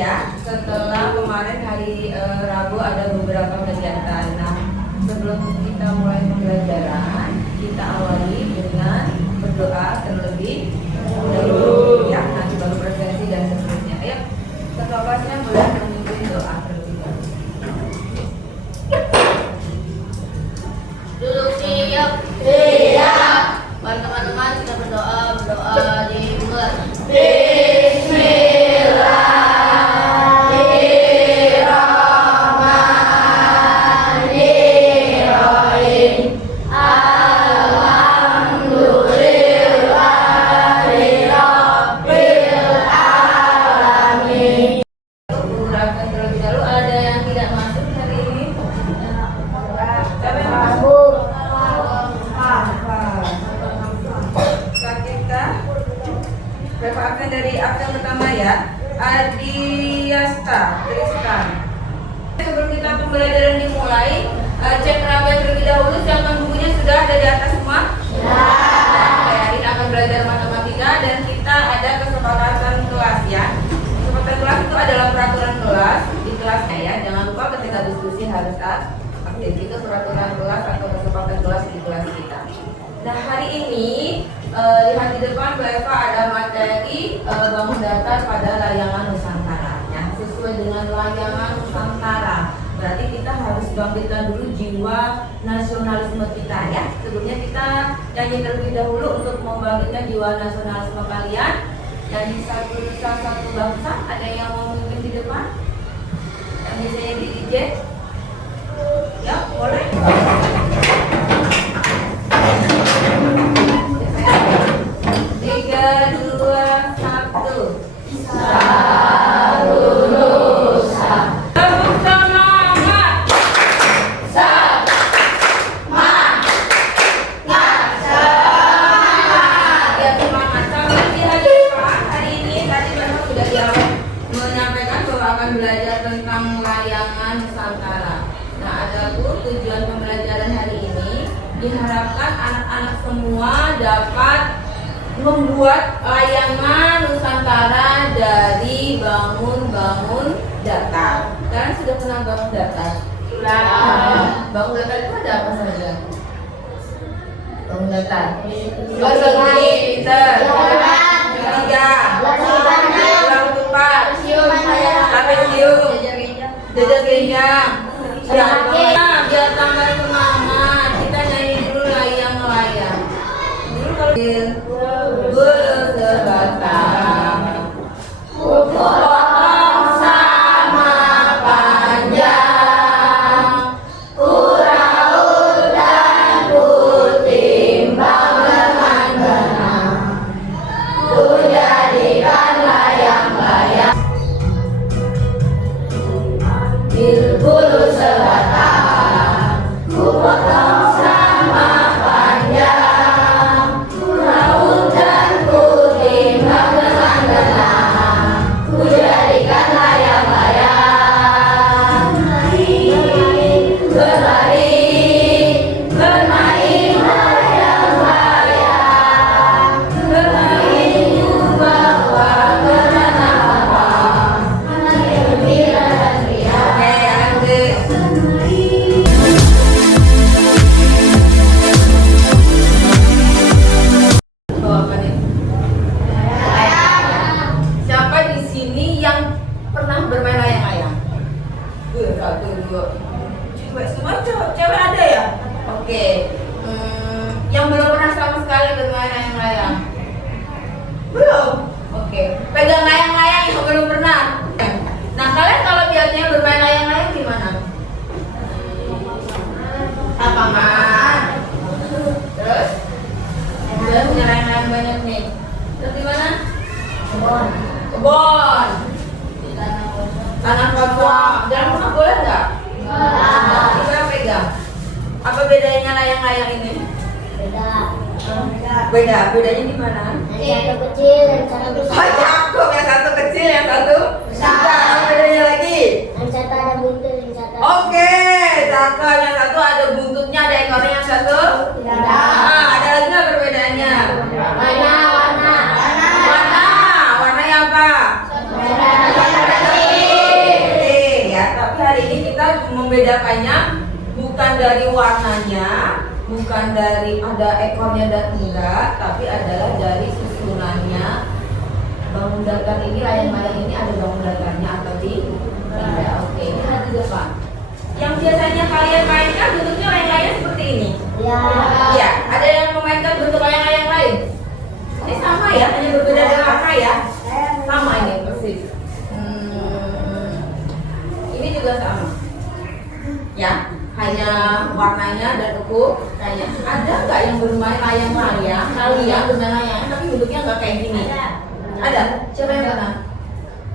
ya, setelah kemarin hari Rabu ada beberapa kegiatan. Nah, sebelum kita mulai pembelajaran, kita awali dengan berdoa terlebih dahulu ya, nanti baru presensi dan seterusnya. Ayo, ketua kelasnya boleh memimpin doa terlebih dahulu. Duduk siap. Siap. Mari teman-teman kita berdoa dimulai. Uraikan terlebih dahulu, ada yang tidak masuk hari ini? Siapa yang masuk? Kita refakan dari absen pertama ya. Adiasta Tristan. Sebelum kita pembelajaran dimulai, cek rabai terlebih dahulu. Siapkan bukunya, sudah ada di atas semua? Hari ini akan belajar matematika dan kita ada kesepakatan kelas ya. Kesepakatan kelas itu adalah peraturan kelas di kelasnya ya. Jangan lupa ketika diskusi harus aktif. Itu peraturan kelas atau kesepakatan kelas di kelas kita. Nah, hari ini lihat di depan Mbak Eva ada materi bangun datar pada layangan Nusantara ya. Sesuai dengan layangan Nusantara, berarti kita harus bangkitkan dulu jiwa nasionalisme kita ya. Sebelumnya kita nyanyi terlebih dahulu untuk membangkitkan jiwa nasionalisme kalian. Nyanyi satu nusa satu bangsa. Ada yang mau memimpin di depan? Yang biasanya di DJ? Ya, boleh. 3, 2, 1. Satu nusa. Tepuk semangat. Semangat. Ya, semangat. Sampai di hari depan. Hari ini tadi Bapak sudah menyampaikan bahwa akan belajar tentang layangan Nusantara. Nah, adapun tujuan pembelajaran hari ini diharapkan anak-anak semua dapat membuat layangan Nusantara dari bangun-bangun datar. Kalian sudah pernah bangun datar? Sudah. Bangun datar itu ada apa saja? Bangun datar. Persegi, pinter. Ketiga. Ulang tupat. Sampai siung. Jajak genjang. Biar tambah semangat. Kita nyanyi dulu layang-layang. Dulu kalau bulu sebatang, kuku potong sama panjang, kuraut dan kutimbang dengan benang, ku jadikan layang-layang. Bulu sebatang, ku potong sama panjang, kuraut dan kutimbang dengan benang, ku jadikan layang-layang. Berlari, bermain layang-layang, bermain bawa kerenang, anak gembira dan riang. Siapa di sini yang pernah bermain layang-layang? Satu, dua. Semua cewek ada ya? Oke. Yang belum pernah sama sekali bermain layang-layang? Belum? Oke. Pegang layang-layang yang belum pernah. Nah, kalian kalau biasanya bermain layang-layang gimana? Lapangan. Terus? Udah punya layang-layang banyak nih. Terus di mana? Kebon. Tanah kosong. Dalam rumah boleh nggak? Kita pegang. Apa bedanya layang-layang ini? Bedanya di mana? Yang satu kecil, yang satu besar. Cakep, yang satu kecil, yang satu besar. Apa bedanya lagi? Yang satu ada buntut, yang satu. Oke, cakep. Yang satu ada buntutnya, ada ekornya, yang satu tidak. ada lagi nggak perbedaannya? Warna. Warnanya apa? Merah. membedakannya bukan dari warnanya, bukan dari ada ekornya dan enggak, tapi adalah dari susunannya. Bangun datar ini, layang-layang ini ada bangun datarnya atau tidak. Oke, ini ada juga Pak. Yang biasanya kalian mainkan bentuknya layang-layang seperti ini. Ya, ada yang memainkan bentuk layang-layang lain. Ini sama ya, hanya berbeda dengan warna ya. Sama ini persis. Ini juga sama. Ya, hanya warnanya dan ukurannya. Ada nggak yang bermain layang-layang? Kalian bermain layang, tapi bentuknya nggak kayak gini. Ada? Siapa yang pernah?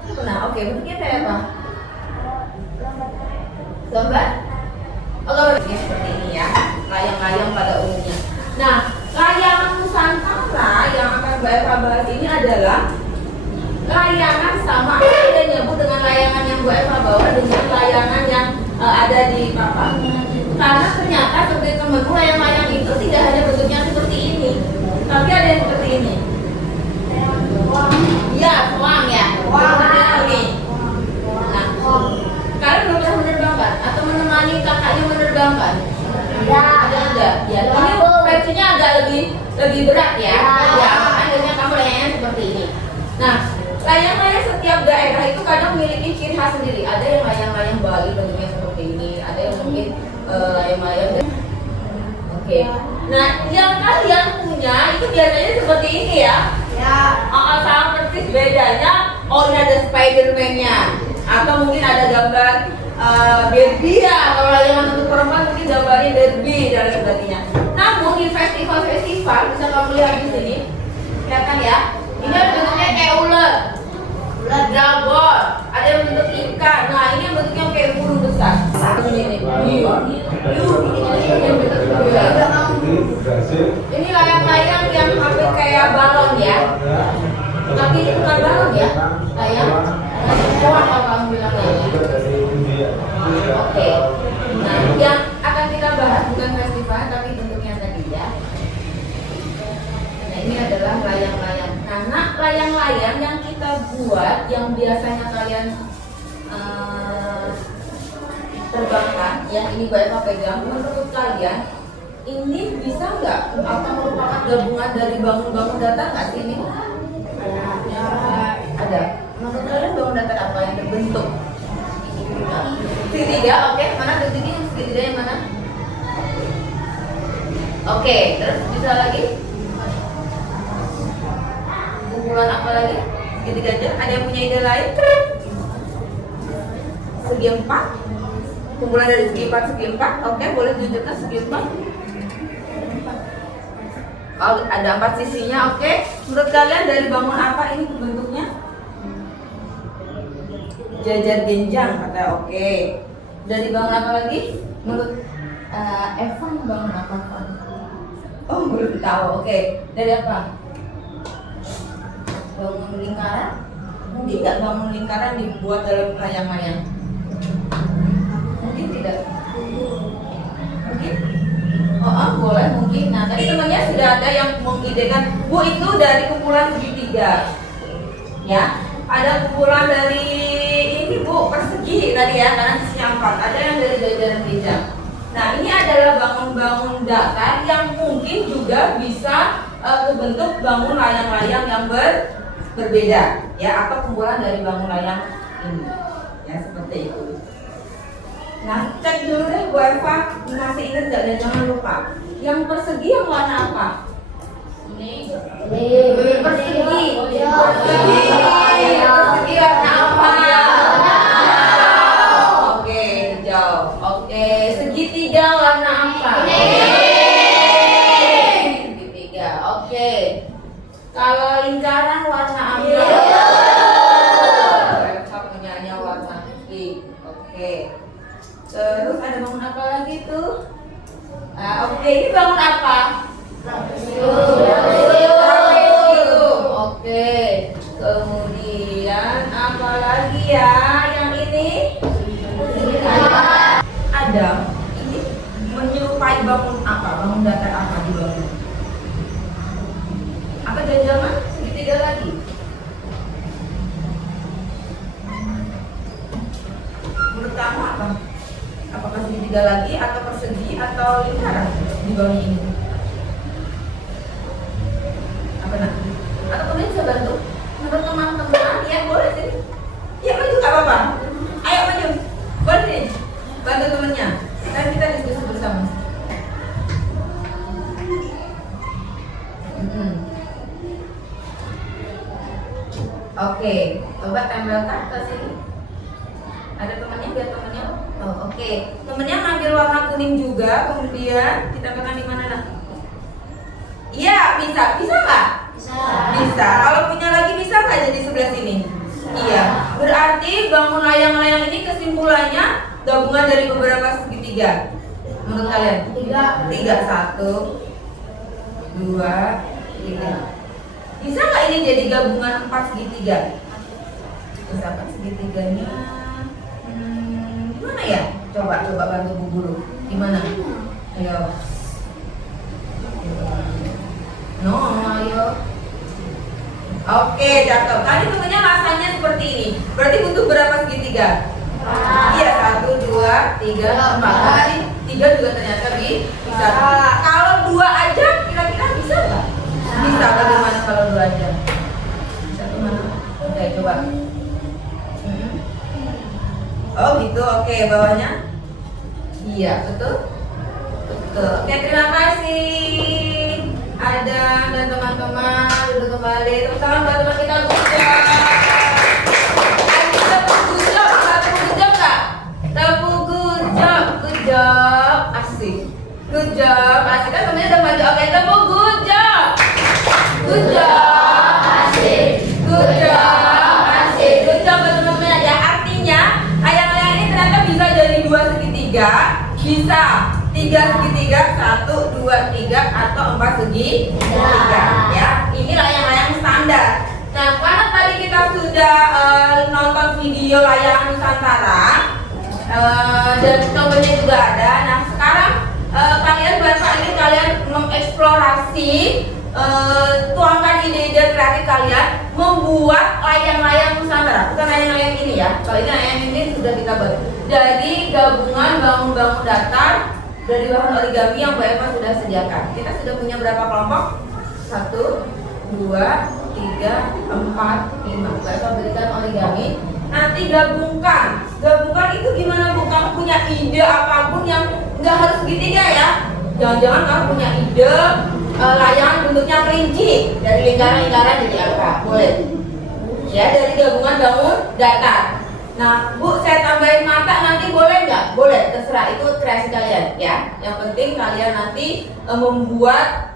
Pernah. Oke, bentuknya kayak apa? Gambar? Oh, gambarnya seperti ini ya. Layang-layang pada umumnya. Nah, layangan Nusantara yang akan Mbak Eva bahas ini adalah layangan sama ada nyebut dengan layangan yang Mbak Eva bawa dengan layangan yang ada di papan. Karena ternyata seperti temanku layang-layang itu tidak hanya bentuknya seperti ini, tapi ada yang seperti ini. Ya, selang ya. Ini. Nah, kalian belum pernah menerbangkan atau menemani kakaknya menerbangkan? Ada. Ya, ini versinya agak lebih berat ya. Ya, makanya kamu layangnya seperti ini. Nah, layang-layang setiap daerah itu kadang memiliki ciri khas sendiri. Ada yang layang-layang Bali bentuknya seperti ini, ada yang mungkin layang-layang. Oke. Nah, yang kalian punya itu biasanya seperti ini ya. Sama persis bedanya. Oh, ini ada Spiderman-nya, atau mungkin ada gambar Barbie ya. Kalau layangan untuk perempuan mungkin gambarnya Barbie dan sebagainya. Namun di festival bisa kamu lihat di sini, kelihatan ya. Ini ada bentuknya kayak ular dragon, ada yang bentuk ikan. Nah, ini yang bentuknya kayak burung besar. Ini layang-layang yang hampir kayak balon ya. Tapi ini bukan balon ya, layang. Pohon kalau kamu bilang layang. Oke. Nah, yang akan kita bahas bukan festival tapi bentuknya tadi ya. Nah, ini adalah layang-layang. Nah, layang-layang yang kita buat yang biasanya kalian terbangkan, yang ini Mbak Eva pegang, menurut kalian ini bisa nggak atau merupakan gabungan dari bangun-bangun datar nggak sih ini? Ada. Menurut kalian bangun datar apa yang terbentuk? Segitiga, oke. Mana segitiga yang mana? Oke, terus bisa lagi? Kumpulan apa lagi? Segitiga aja. Ada yang punya ide lain? Segi empat. Kumpulan dari segi empat. Oke, boleh tunjukkan segi empat. Oh, ada 4 sisinya. Oke. Menurut kalian dari bangun apa ini bentuknya? Jajar genjang katanya. Oke. Dari bangun apa lagi? Menurut Evan bangun apa? Oh, belum tahu. Oke. Dari apa? Bangun lingkaran? Mungkin nggak bangun lingkaran dibuat dalam layang-layang? Mungkin tidak. Mungkin. Oh, boleh mungkin. Nah, tadi temannya sudah ada yang mengidekan, Bu, itu dari kumpulan segitiga. Ya, ada kumpulan dari ini Bu, persegi tadi ya, karena sisinya 4. Ada yang dari jajaran genjang. Nah, ini adalah bangun-bangun datar yang mungkin juga bisa berbentuk bangun layang-layang yang berbeda, ya, atau kumpulan dari bangun layang ini, ya, seperti itu. Nah, cek dulu deh Bu Eva, masih ingat nggak, dan jangan lupa yang persegi yang warna apa? Ini persegi. Persegi warna apa? Oke, hijau. Oke, segitiga warna apa? Segitiga. Oke. Kalau lingkaran warna apa? Eva punyanya warna pink. Oke. Terus ada bangun apa lagi tuh? Oke, ini bangun apa? Oke. Kemudian apa lagi ya? Yang ini? Ada. Ini menyerupai bangun apa? Bangun datar apa di bangun? Apa jangan-jangan segitiga lagi? Menurut kamu apa? Apakah segitiga lagi atau persegi atau lingkaran di bawah ini? Apa nak? Atau kemudian bisa bantu? Menurut teman-teman, ya boleh sih. Ya maju nggak apa-apa. Ayo maju, boleh nih. Bantu temennya. Dan kita diskusi bersama. Oke, coba tempelkan ke sini. Ada temannya, biar temannya. Oh, oke. Temennya ngambil warna kuning juga, kemudian ditempelkan di mana nak? Iya, bisa. Bisa nggak? Bisa. Kalau punya lagi bisa nggak jadi sebelah sini? Iya. Berarti bangun layang-layang ini kesimpulannya gabungan dari beberapa segitiga. Menurut kalian? Tiga. 1, 2, 3. Bisa nggak ini jadi gabungan 4 segitiga? Misalkan segitiganya gimana ya? Coba bantu Bu Guru. Gimana? Ayo. No, ayo. Oke, cakep. Tadi tentunya rasanya seperti ini. Berarti butuh berapa segitiga? Iya, 1, 2, 3, 4. Tadi 3 juga ternyata bisa. Kalau 2 aja kira-kira bisa nggak? Bisa. Bagaimana kalau 2 aja? Bisa gimana? Oke, coba. Oh gitu, oke, bawahnya? Iya, betul? Betul. Oke, terima kasih Adam dan teman-teman. Duduk kembali. Tepuk tangan buat teman kita, good job. Good job, asik. Good job, asik kan temennya udah maju. Oke, tepuk good job. Good job, asik. Good job, asik. Good job teman-teman ya. Artinya layang-layang ini ternyata bisa jadi 2 segitiga, bisa 3 segitiga, 1, 2, 3 atau 4 segitiga ya. Ini layang-layang standar. Nah, karena tadi kita sudah nonton video layangan Nusantara dan contohnya juga ada. Nah, sekarang kalian mengeksplorasi, tuangkan ide-ide kreatif kalian membuat layang-layang Nusantara. Bukan layang-layang ini ya. Kalau ini layang ini sudah kita buat dari gabungan bangun-bangun datar dari bahan origami yang Mbak Eva sudah sediakan. Kita sudah punya berapa kelompok? 1, 2, 3, 4, 5. Mbak Eva berikan origami. Nanti gabungkan itu gimana Bu? Kamu punya ide apapun yang nggak harus segitiga ya. Jangan-jangan kamu punya ide layangan bentuknya kelinci, dari lingkaran-lingkaran jadi apa? Boleh. Ya, dari gabungan bangun datar. Nah, Bu, saya tambahin mata nanti boleh nggak? Boleh, terserah, itu kreasi kalian ya. Yang penting kalian nanti membuat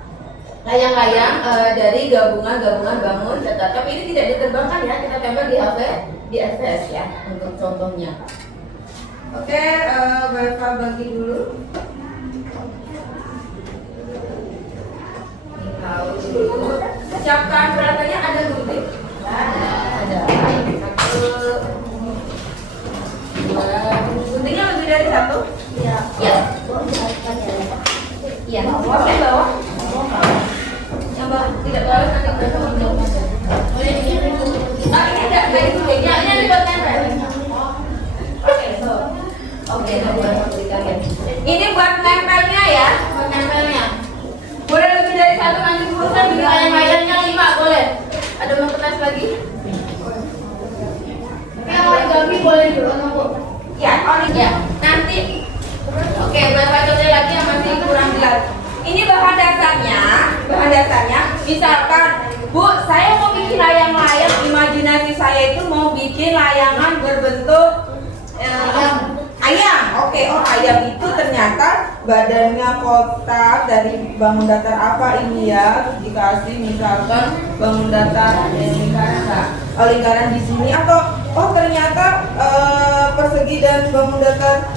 layang-layang dari gabungan-gabungan bangun datar. Tapi ini tidak diterbangkan ya, kita tempel di FS ya untuk contohnya. Oke, Mbak Eva bagi dulu. Siapkan peralatannya, ada gunting? Ada. 1, 2. Guntingnya lebih dari 1? Iya. Iya. Iya. Oke, bawah. Yang bawah tidak bawah nanti berapa? Boleh dikirim. Ah, ini enggak dari guntingnya, ini buat nempel. Oke, ini buat nempelnya ya, buat nempelnya. Boleh lebih dari 1 nanti urusan bikin layang-layangnya 5 boleh. Ada mau kertas lagi? Yang origami boleh dulu Bu. Ya, origami. Ya. Nanti. Oke, buat contohnya lagi yang masih kurang jelas. Ini bahan dasarnya. Misalkan, Bu, saya mau bikin layang-layang. Imajinasi saya itu mau bikin layangan berbentuk ayam. Oke, oh ayam itu ternyata badannya kotak, dari bangun datar apa ini ya? Terus dikasih misalkan bangun datar lingkaran nggak? Oh, lingkaran di sini, atau oh ternyata persegi dan bangun datar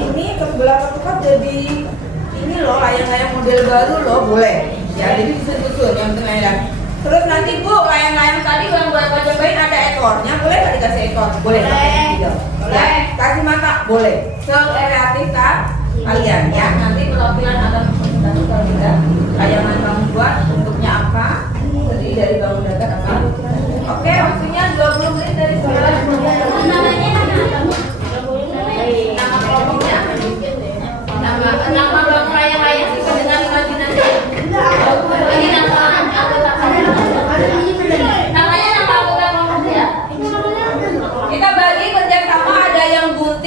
ini kebelah ketupat jadi ini loh, layang-layang model baru loh, boleh ya. Jadi disusun yang penting layang. Terus nanti Bu, layang-layang tadi yang buat cobain ada ekornya, boleh nggak dikasih ekor? Boleh. Ya, kasih mata, boleh. Kreatif kalian ya. Nanti perwakilan akan membantu kalau tidak layangan kamu buat bentuknya apa, terdiri dari bangun datar apa. Oke, waktunya 20 menit dari sekarang. Namanya nama kelompoknya.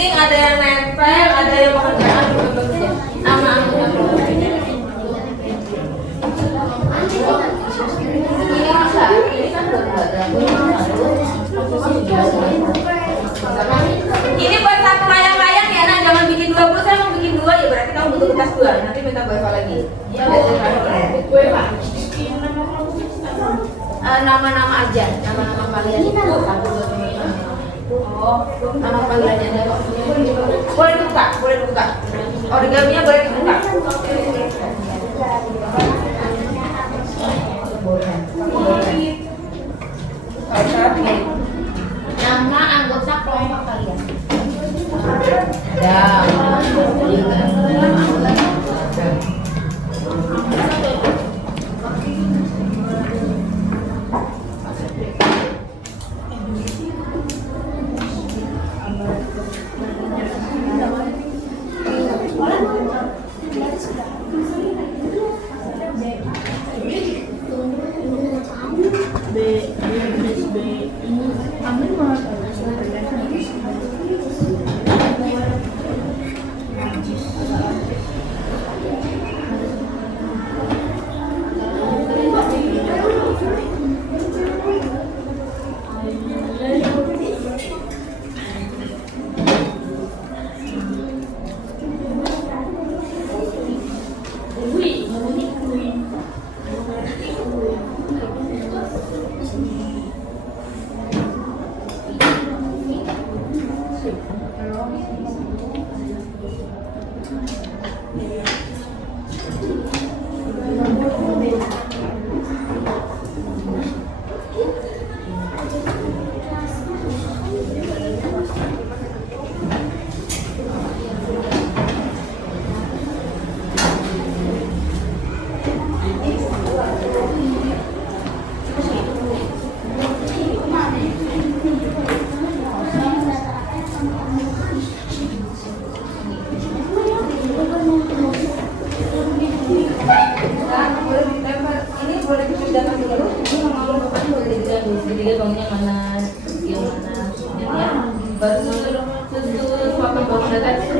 gunting, ada yang nempel, ada yang mengerjakan bentuk-bentuk. Nama ini masa ini kan ini buat satu layang-layang ya, nah jangan bikin 20, saya mau bikin 2 ya berarti kamu butuh kertas 2. Nanti minta Bu Eva lagi. Iya, Bu Eva. Nama-nama aja, nama-nama kalian itu 1, 2, 3. Oh, nama panggilannya ada. Boleh dibuka, boleh dibuka. Origaminya boleh dibuka. Nama anggota kelompok kalian. Ada.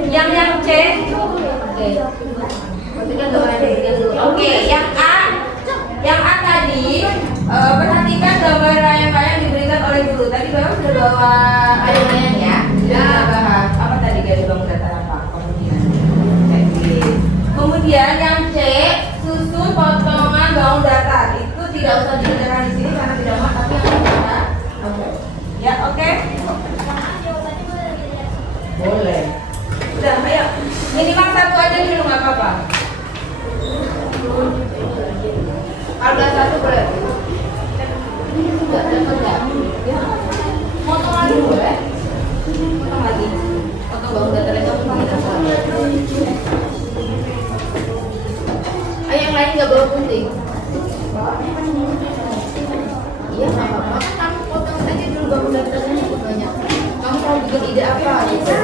Yang C. Oke, yang A tadi perhatikan gambar layang-layang diberikan oleh guru. Tadi Bapak sudah bawa layang-layang ya. Sudah bahas apa tadi garis bangun datar apa? Kemudian yang C, susun potongan bangun datar. Itu tidak usah dikerjakan di sini karena tidak muat, tapi yang kita. Oke. Ya, oke. Boleh. Udah, ayo. Minimal 1 aja dulu nggak apa-apa. Harga 1 boleh. Enggak dapat enggak? Ya. Potong lagi boleh? Potong lagi. Potong bangun datar itu potong lagi. Ayo yang lain nggak bawa gunting. Iya nggak apa-apa. Kamu potong aja dulu bangun datarnya banyak. Kamu mau bikin ide apa gitu?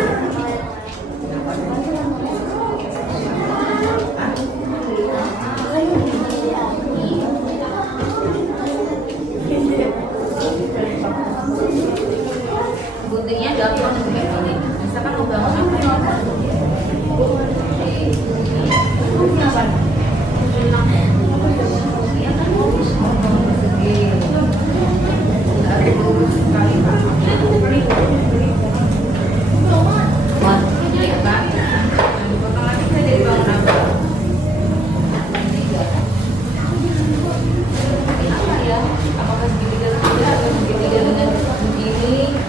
Guntingnya gampang kayak gini. Misalkan mau bangun apa ya?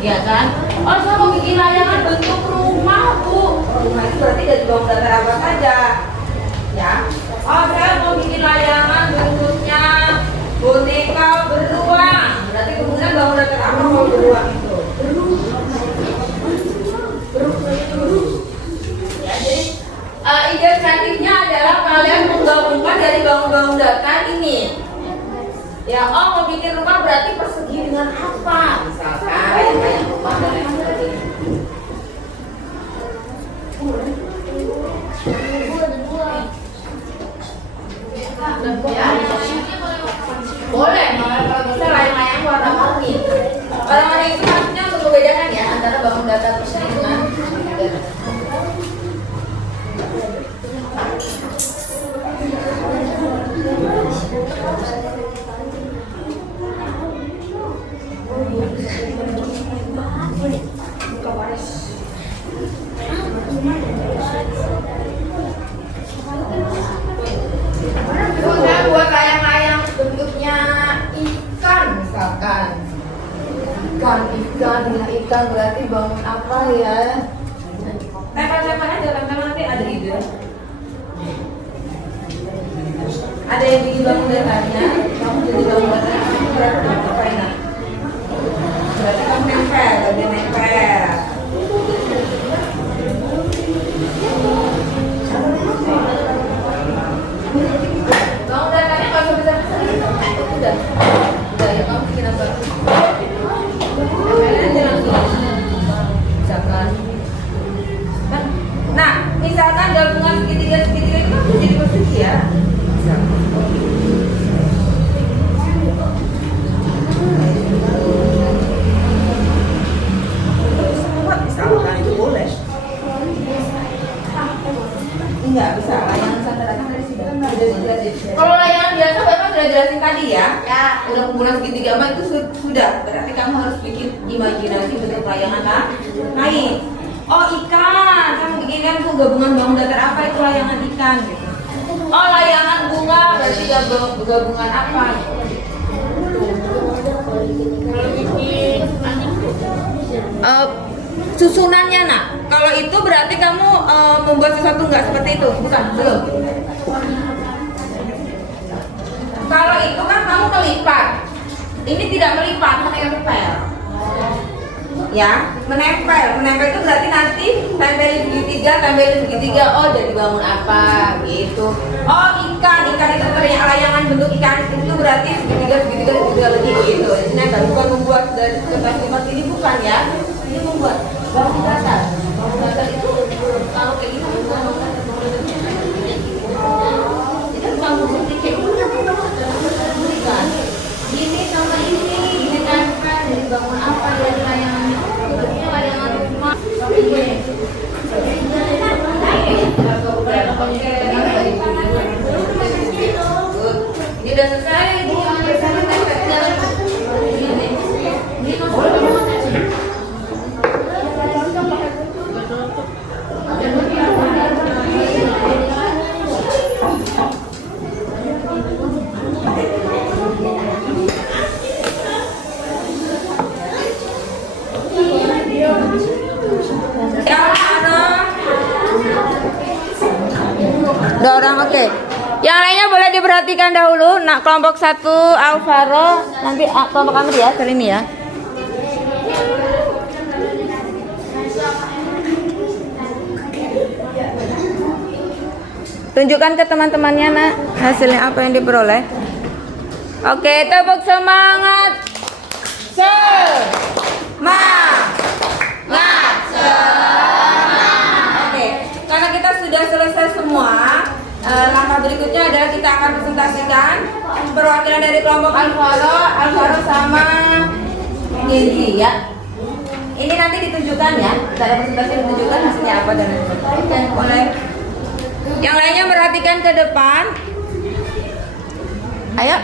Ya kan? Oh, saya mau bikin layangan bentuk rumah, Bu. Rumah itu berarti dari bangun datar apa saja? Ya. Oh, saya mau bikin layangan bentuknya boneka beruang. Berarti kemudian bangun datar apa mau beruang itu? Ya, jadi ide kreatifnya adalah kalian menggabungkan dari bangun-bangun datar ini. Ya, oh mau bikin rumah berarti persegi dengan apa? Misalkan kayak rumah dan lain sebagainya. Ya, boleh, kalau bisa layang-layang warna-warni. Warna-warni itu maksudnya untuk membedakan ya antara bangun datar terus dengan Ika berarti bangun apa ya? Tempel-tempel aja, tempel nanti ada ide. Ada yang bikin bangun datanya, kamu jadi bangun datanya, berarti kamu apa? Berarti kamu nempel, udah nempel. Kamu datanya kalau sebesar-besar itu udah ya kamu bikin apa? Nempelin aja langsung. Misalkan, nah misalkan gabungan segitiga itu kan jadi persegi ya. Misalkan itu boleh. Enggak bisa, layangan sandaran dari sini kan udah dijelasin. Kalau layangan biasa Bapak sudah jelasin tadi ya. Ya. Udah kumpulan segitiga emas itu sudah. Berarti kamu harus bikin imajinasi bentuk layangan lain. Oh ikan, kamu bikinkan tuh gabungan bangun datar apa itu layangan ikan gitu. Oh layangan bunga berarti gabungan apa? Susunannya nak. Kalau itu berarti kamu membuat sesuatu nggak seperti itu, bukan? Belum. Kalau itu kan kamu melipat. Ini tidak melipat, menempel. Ya, menempel itu berarti nanti tempelin segitiga, oh jadi bangun apa gitu. Oh ikan itu ternyata layangan bentuk ikan itu berarti segitiga lagi gitu. Ini bukan membuat dari kertas lipat ini bukan ya, ini membuat bangun datar itu kalau kayak gini bukan bangun datar itu kamu kayak kan ini sama ini tempel jadi bangun apa dari layangan rumah ini udah selesai dorong, oke. Yang lainnya boleh diperhatikan dahulu. Nah, kelompok 1 Alvaro, nanti kelompok Amri ya, kali ini ya. Tunjukkan ke teman-temannya nak hasilnya apa yang diperoleh. Oke, tepuk semangat. Oke, karena kita sudah selesai semua, langkah berikutnya adalah kita akan presentasikan perwakilan dari kelompok Alvaro sama Genji ya. Ini nanti ditunjukkan ya, cara presentasi ditunjukkan hasilnya apa dan oke, boleh. Yang lainnya perhatikan ke depan. Ayo.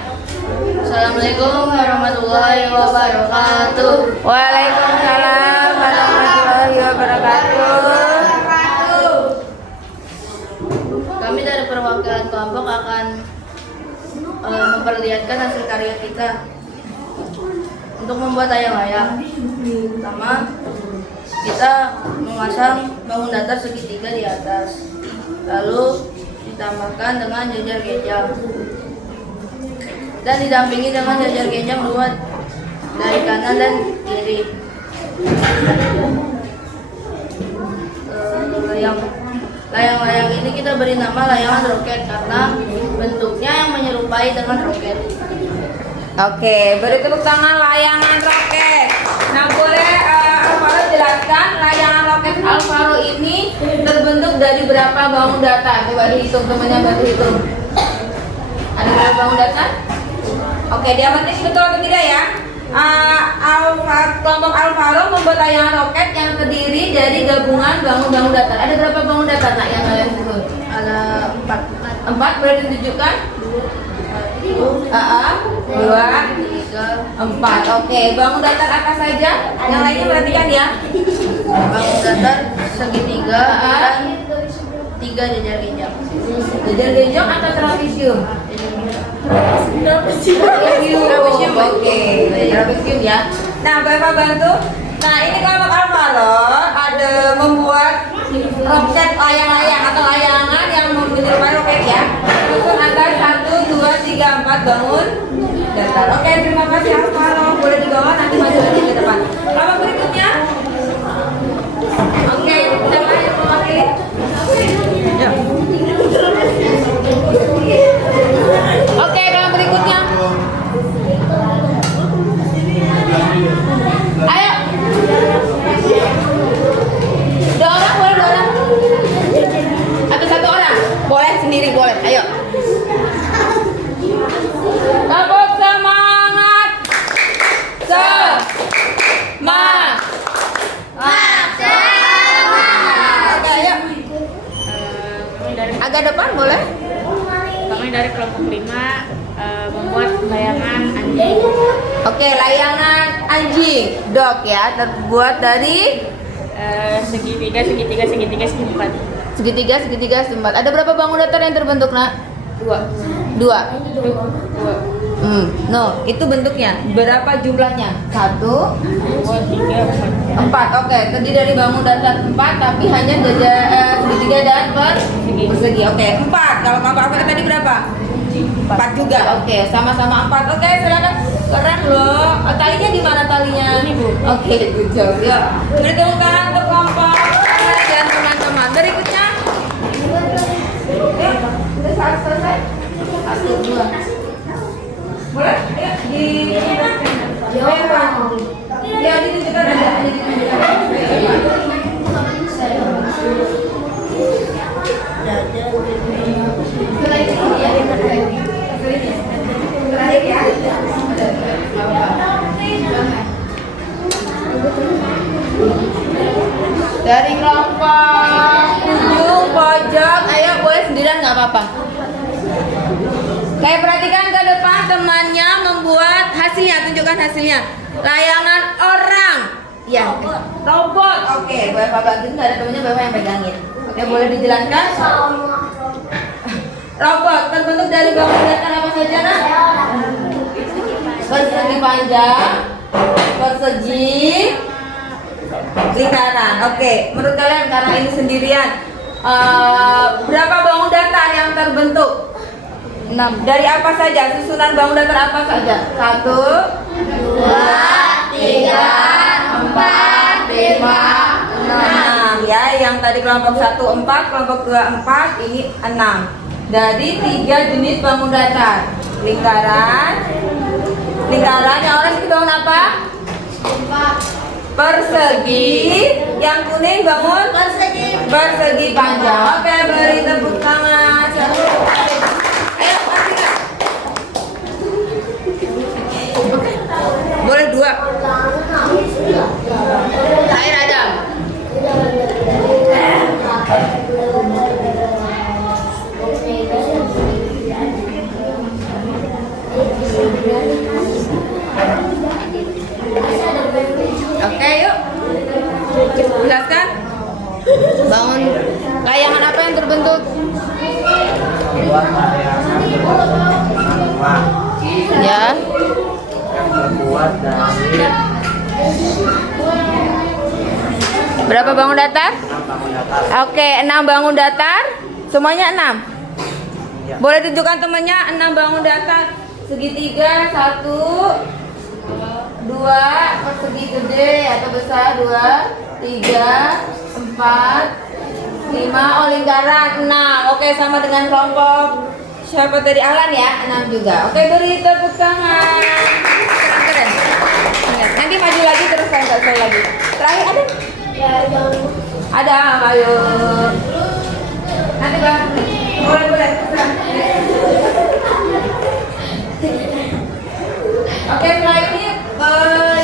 Assalamualaikum warahmatullahi wabarakatuh. Waalaikumsalam warahmatullahi wabarakatuh. Kami dari perwakilan kelompok akan memperlihatkan hasil karya kita untuk membuat layang-layang. Pertama, kita memasang bangun datar segitiga di atas, lalu ditambahkan dengan jajar genjang dan didampingi dengan jajar genjang dua dari kanan dan kiri. Layang-layang ini kita beri nama layangan roket karena bentuknya yang menyerupai dengan roket. Oke, beri tepuk tangan layangan roket. Nah, boleh Alvaro jelaskan layangan roket Alvaro ini terbentuk dari berapa bangun datar? Coba dihitung, temannya bantu hitung. Ada berapa bangun datar? Oke, diamati betul atau tidak ya? Kelompok Alvaro membuat layangan roket yang terdiri dari gabungan bangun-bangun datar. Ada berapa bangun datar nak yang kalian sebut? Ada 4. 4 boleh ditunjukkan? 2, 4. Oke, bangun datar atas saja. Yang lainnya perhatikan ya. Bangun datar segitiga dan 3 jajar genjang. Jajar genjang atau trapesium? Trapesium. Oke, trapesium ya. Nah, Bapak bantu Nah, ini kelompok Alvaro ada membuat roket layang-layang atau layangan yang menyerupai roket ya. Susun atas 1, 2, 3, 4 bangun datar. Oke, terima kasih Alvaro. Boleh dibawa nanti maju lagi ke depan. Kelompok berikutnya. Oke, siapa yang mewakili? Ya. Oke, kelompok berikutnya. Ayo. Dua orang boleh, dua orang. Atau satu orang? Boleh sendiri, boleh. Ayo. Tepuk semangat. Semangat. Oke, ayo. Agak depan boleh? Kami dari kelompok 5 membuat layangan anjing. Oke, layangan anjing, dog ya, terbuat dari Segitiga, segitiga, segitiga, seempat. segitiga, segitiga, seempat. Ada berapa bangun datar yang terbentuk, Nak? 2. Dua. 2. No, itu bentuknya. Berapa jumlahnya? 1, 2, 3, 4. 4. Oke, terdiri dari bangun datar 4, tapi hanya segitiga dan persegi. Oke, 4. Kalau kelompok apa tadi berapa? 4 juga. Oke, sama-sama 4. Oke, silakan. Keren loh. Talinya di mana talinya? Ini, Bu. Oke, good job. Yuk, beri tepuk tangan untuk kelompok dan teman-teman. Berikutnya. Yuk, udah selesai. 1, 2. Boleh? Ayo, ya, ditunjukkan aja. Dari kelompok ujung pojok, ayo boleh sendirian nggak apa-apa. Kayak perhatikan ke depan, temannya membuat hasilnya, tunjukkan hasilnya. Layangan orang. Ya. Robot. Oke, Bapak bantuin, nggak ada temennya Bapak yang pegangin. Oke, boleh dijelaskan? Robot terbentuk dari bangun datar apa saja, Nak? Persegi panjang, persegi, lingkaran. Oke, menurut kalian karena ini sendirian, berapa bangun datar yang terbentuk? 6. Dari apa saja? Susunan bangun datar apa saja? 1, 2, 3, 4, 5, 6. Ya, yang tadi kelompok 1 4, kelompok 2 4, ini 6. Dari 3 jenis bangun datar. Lingkaran. Lingkaran yang orange itu bangun apa? Persegi. Yang kuning bangun persegi panjang. Oke, beri tepuk tangan. Ayo, pastikan. Oke. Boleh 2. Air ada. Oke, yuk. Jelaskan. Bangun layangan apa yang terbentuk? Buat layangan manual Ya. yang terbuat dari Berapa bangun datar? 6 bangun datar. Oke, 6 bangun datar. Semuanya 6. Ya. Boleh tunjukkan temannya 6 bangun datar. Segitiga 1, 2, persegi gede atau besar 2, 3, 4, 5. Oh, lingkaran 6. Oke, sama dengan kelompok siapa tadi, Alan ya, 6 juga. Oke, beri tepuk tangan. Keren. Nanti maju lagi terus saya lagi. Terakhir ada? Ada, ayo. Nanti Bang. Boleh. Oke, setelah ini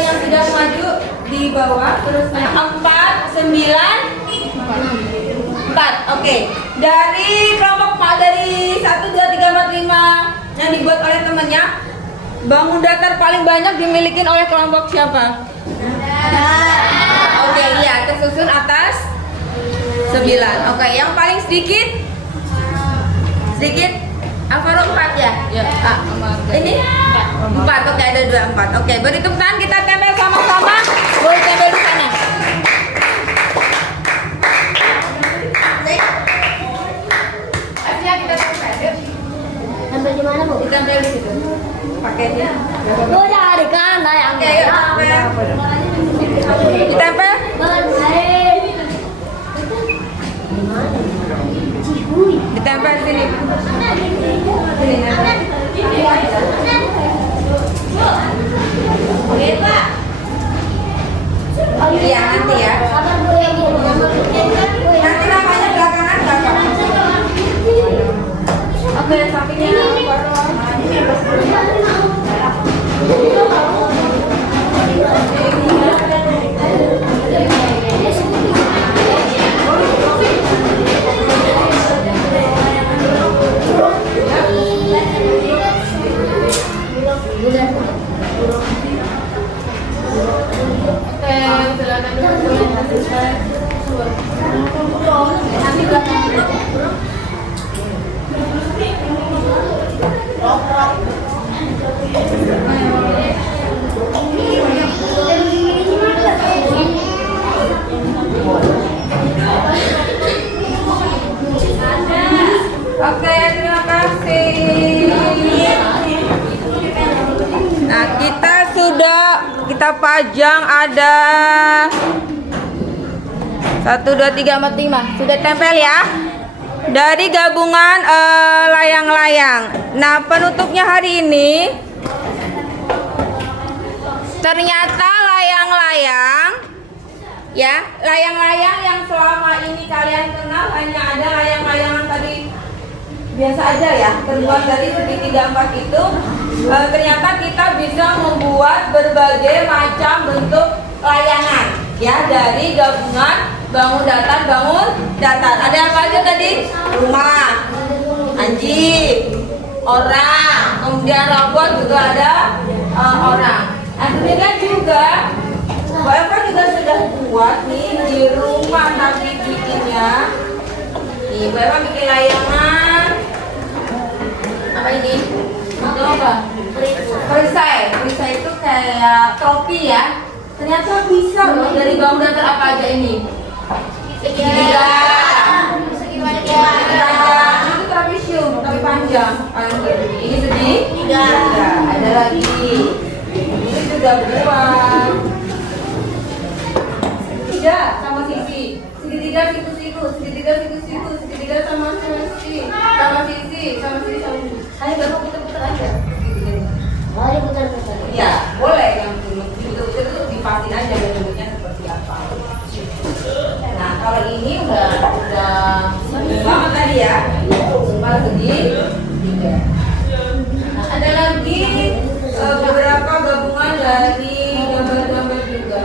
yang sudah maju di bawah terusnya 4, 9, 4. Oke. Dari kelompok dari 1, 2, 3, 4, 5 yang dibuat oleh temannya, bangun datar paling banyak dimiliki oleh kelompok siapa? Oke, iya, tersusun atas 9. Oke, yang paling sedikit? Sedikit? Alvaro 4 ya? Ya. Ini 4. Oke, ada 2, 4. Oke, beri tepuk tangan, kita tempel sama-sama. Boleh tempel di sana. Akhirnya kita tempel. Yuk. Sampai di mana, Bu? Ditempel di situ. Pakainya. Lu udah ada kan yang Oke, yuk tempel. Ditempel. Ditempel sini. Sini. Oke, Pak. Iya, nanti ya. Nanti namanya belakangan Bapak. Oke, sampingnya Oke, terima kasih. Nah, kita pajang ada 1, 2, 3, 4, 5. Sudah tempel ya. Dari gabungan layang-layang. Nah, penutupnya hari ini ternyata layang-layang ya, layang-layang yang selama ini kalian kenal hanya ada layang-layangan tadi biasa aja ya, terbuat dari segitiga 4 itu. Ternyata kita bisa membuat berbagai macam bentuk layangan ya, dari gabungan bangun datar. Ada apa aja tadi? Rumah, anjing, orang, kemudian robot juga ada orang. Nah, kemudian juga Bapak juga sudah buat nih di rumah nanti bikinnya. Nih, Bapak bikin layangan. Apa ini? Itu apa? Perisai. Perisai itu kayak topi ya. Ternyata bisa loh dari bangun datar. Apa aja ini? Segitiga. Itu trapesium, tapi panjang. Ini segitiga. Ada lagi. Ini juga buat. Segitiga sama sisi. Segitiga siku-siku. Segitiga siku-siku. Segitiga sama sisi. Sama sisi. Ayo Bapak putar-putar aja. Oh, diputar-putar. Iya, boleh yang betul-betul itu dipasin aja bentuknya seperti apa. Nah, kalau ini udah banget tadi ya. Cuma segitiga. Nah, ada lagi beberapa gabungan dari gambar-gambar juga.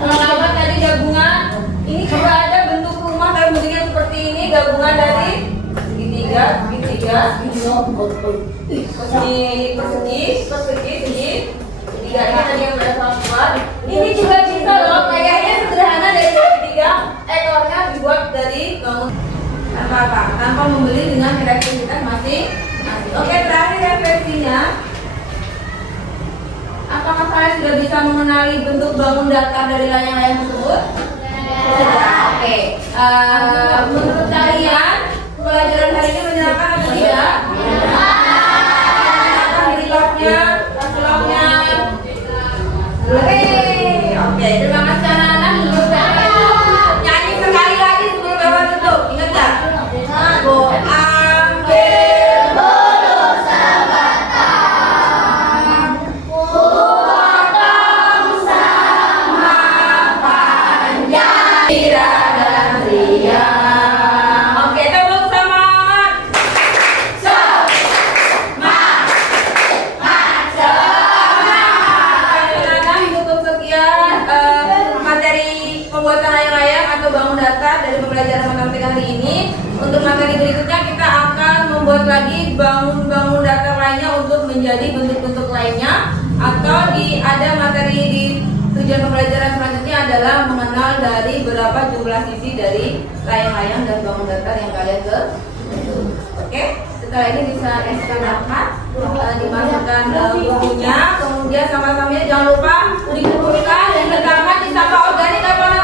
Lama tadi gabungan. Ini juga ada bentuk rumah tapi bentuknya seperti ini, gabungan dari segitiga, persegi. Setiganya tadi yang udah sama. Ini juga bisa loh, kayaknya sederhana dari segitiga, ekornya dibuat dari bangun tanpa membeli dengan kreativitas masing-masing. Oke, terakhir refleksinya. Apakah kalian sudah bisa mengenali bentuk bangun datar dari layang-layang tersebut? Sudah. Oke. Menurut kalian pelajaran hari ini menyenangkan atau tidak? Menyenangkan dari lognya, lognya. Oke. Terima kasih anak-anak. Nyanyi sekali lagi sebelum Bapak tutup. Ingat nggak? Pembuatan layang-layang atau bangun datar dari pembelajaran matematika hari ini. Untuk materi berikutnya kita akan membuat lagi bangun datar lainnya untuk menjadi bentuk-bentuk lainnya, atau ada materi di tujuan pembelajaran selanjutnya adalah mengenal dari berapa jumlah sisi dari layang-layang dan bangun datar yang kalian Oke, setelah ini bisa diserahkan, dimasukkan dalam bukunya, kemudian sama-sama jangan lupa dikumpulkan dan letakkan di sampah organik apa